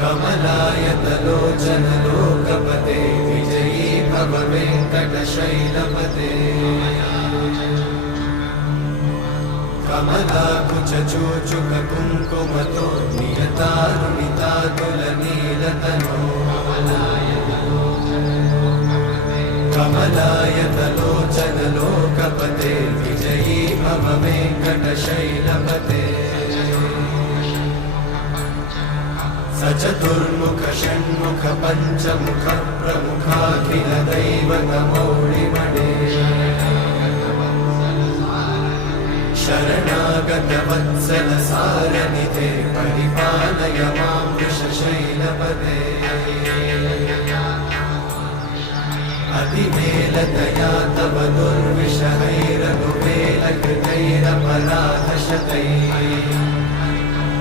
कमलायतलोचन लोकपते विजयी भव वेङ्कटशैलपते कमलाकुचूचुक कुङ्कुमतो नियतारुणितातुलनीलतनो कमलायतलोचन लोकपते विजयी भव वेङ्कटशैलपते सचतुर्मुख षण्मुख पञ्चमुख प्रमुखाखिल दैवतमौळिमणे शरणागत वत्सल सारनिधे परिपालय मां वृषशैलपते अतिमेलतया तव दुर्विषहैरनुवेलकृतैरपराधशतैः